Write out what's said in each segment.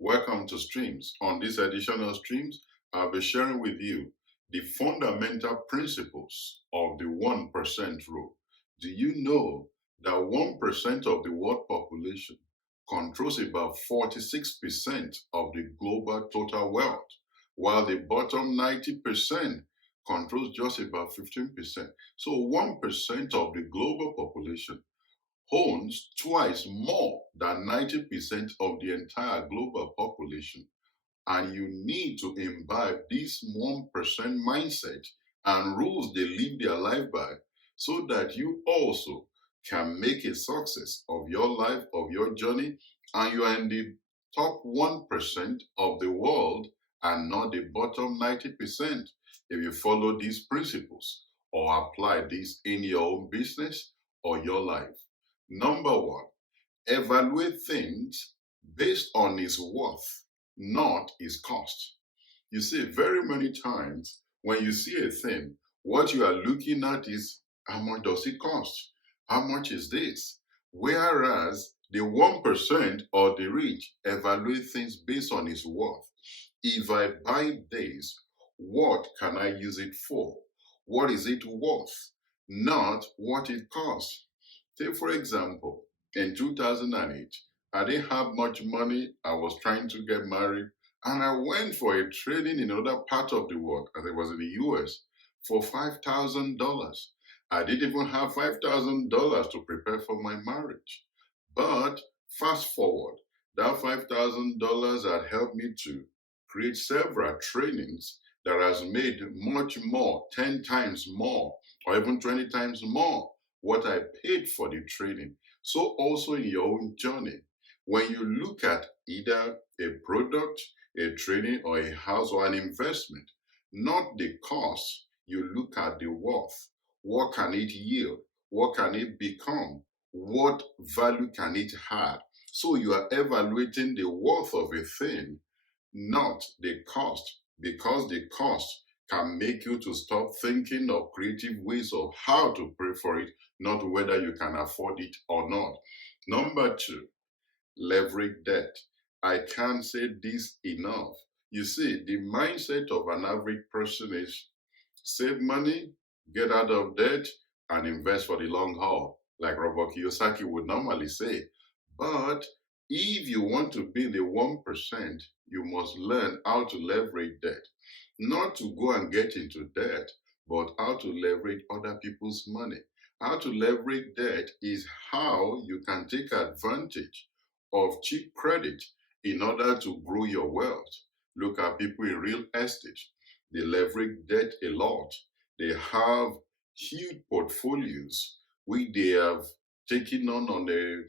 Welcome to Streams. On this edition of Streams, I'll be sharing with you the fundamental principles of the 1% rule. Do you know that 1% of the world population controls about 46% of the global total wealth, while the bottom 90% controls just about 15%? So 1% of the global population owns twice more than 90% of the entire global population. And you need to imbibe this 1% mindset and rules they live their life by so that you also can make a success of your life, of your journey, and you are in the top 1% of the world and not the bottom 90% if you follow these principles or apply this in your own business or your life. Number one, evaluate things based on its worth, not its cost. You see, very many times when you see a thing, what you are looking at is how much does it cost? How much is this? Whereas the 1% or the rich evaluate things based on its worth. If I buy this, what can I use it for? What is it worth? Not what it costs. Take, for example, in 2008, I didn't have much money. I was trying to get married, and I went for a training in another part of the world, as it was in the US, for $5,000. I didn't even have $5,000 to prepare for my marriage. But fast forward, that $5,000 had helped me to create several trainings that has made much more, 10 times more, or even 20 times more what I paid for the training. So also in your own journey, when you look at either a product, a training, or a house or an investment, not the cost, you look at the worth. What can it yield? What can it become? What value can it have? So you are evaluating the worth of a thing, not the cost, because the cost can make you to stop thinking of creative ways of how to pay for it, not whether you can afford it or not. Number two, leverage debt. I can't say this enough. You see, the mindset of an average person is save money, get out of debt, and invest for the long haul, like Robert Kiyosaki would normally say. But if you want to be the 1%, you must learn how to leverage debt. Not to go and get into debt, but how to leverage other people's money. How to leverage debt is how you can take advantage of cheap credit in order to grow your wealth. Look at people in real estate. They leverage debt a lot. They have huge portfolios which they have taken on a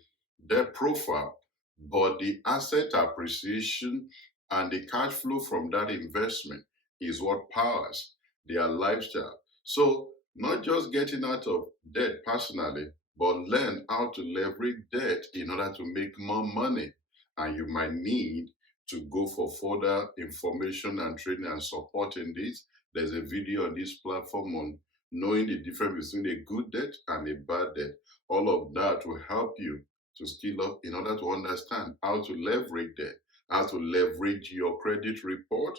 debt profile, but the asset appreciation and the cash flow from that investment is what powers their lifestyle. So, not just getting out of debt personally, but learn how to leverage debt in order to make more money. And you might need to go for further information and training and support in this. There's a video on this platform on knowing the difference between a good debt and a bad debt. All of that will help you to skill up in order to understand how to leverage debt, how to leverage your credit report,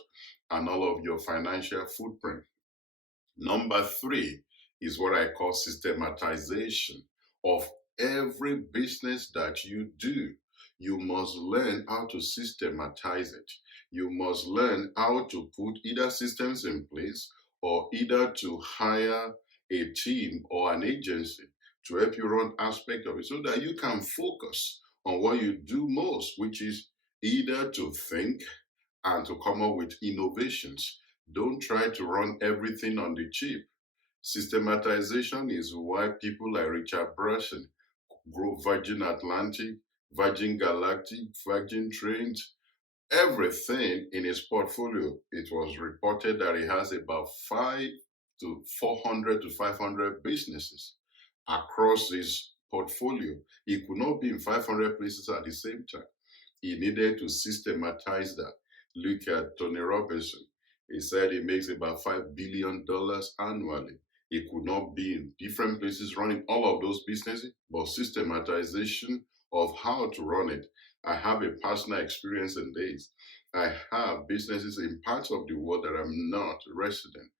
and all of your financial footprint. Number three is what I call systematization of every business that you do. You must learn how to systematize it. You must learn how to put either systems in place or either to hire a team or an agency to help you run aspect of it so that you can focus on what you do most, which is either to think and to come up with innovations. Don't try to run everything on the cheap. Systematization is why people like Richard Branson grow Virgin Atlantic, Virgin Galactic, Virgin Trains, everything in his portfolio. It was reported that he has about 400 to 500 businesses across his portfolio. He could not be in 500 places at the same time. He needed to systematize that. Look at Tony Robinson. He said he makes about $5 billion annually. He could not be in different places running all of those businesses, but systematization of how to run it. I have a personal experience in this. I have businesses in parts of the world that I'm not resident.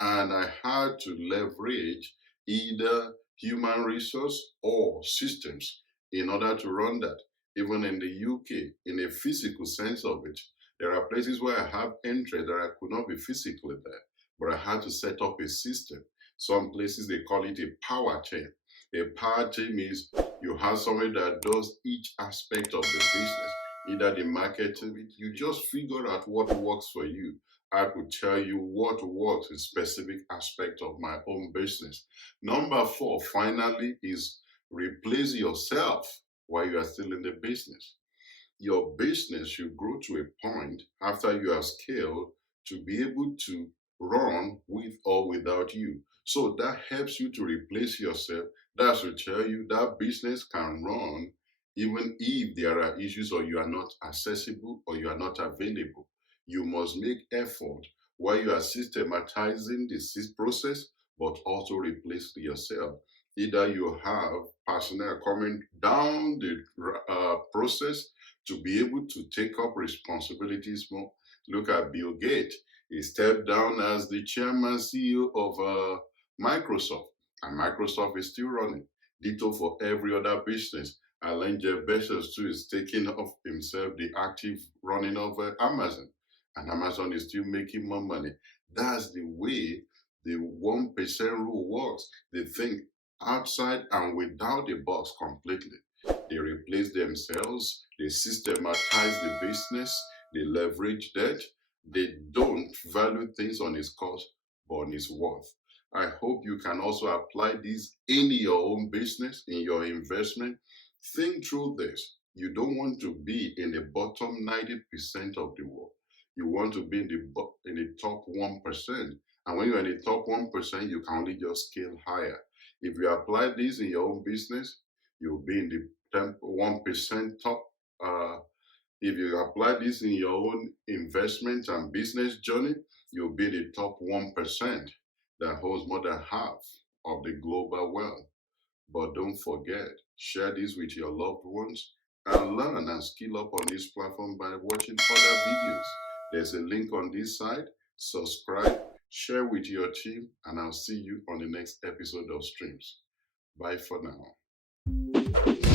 And I had to leverage either human resource or systems in order to run that. Even in the UK, in a physical sense of it, there are places where I have interest that I could not be physically there, but I had to set up a system. Some places they call it a power team. A power team is you have somebody that does each aspect of the business, either the marketing, you just figure out what works for you. I could tell you what works in specific aspect of my own business. Number four, finally, is replace yourself while you are still in the business. Your business should grow to a point after you have scaled to be able to run with or without you. So that helps you to replace yourself. That's to tell you that business can run even if there are issues or you are not accessible or you are not available. You must make effort while you are systematizing the process, but also replace yourself. Either you have personnel coming down the process to be able to take up responsibilities more. Look at Bill Gates. He stepped down as the chairman CEO of Microsoft, and Microsoft is still running. Ditto for every other business. Alain Jeff Bezos too is taking off himself the active running of Amazon, and Amazon is still making more money. That's the way the 1% rule works. They think outside and without the box completely. They replace themselves, they systematize the business, they leverage debt, they don't value things on its cost but on its worth. I hope you can also apply this in your own business, in your investment. Think through this. You don't want to be in the bottom 90% of the world. You want to be in the top 1%. And when you're in the top 1%, you can only just scale higher. If you apply this in your own business, you'll be in the 1% top. If you apply this in your own investment and business journey, you'll be the top 1% that holds more than half of the global wealth. But don't forget, share this with your loved ones and learn and skill up on this platform by watching other videos. There's a link on this side. Subscribe, share with your team, and I'll see you on the next episode of Streams. Bye for now.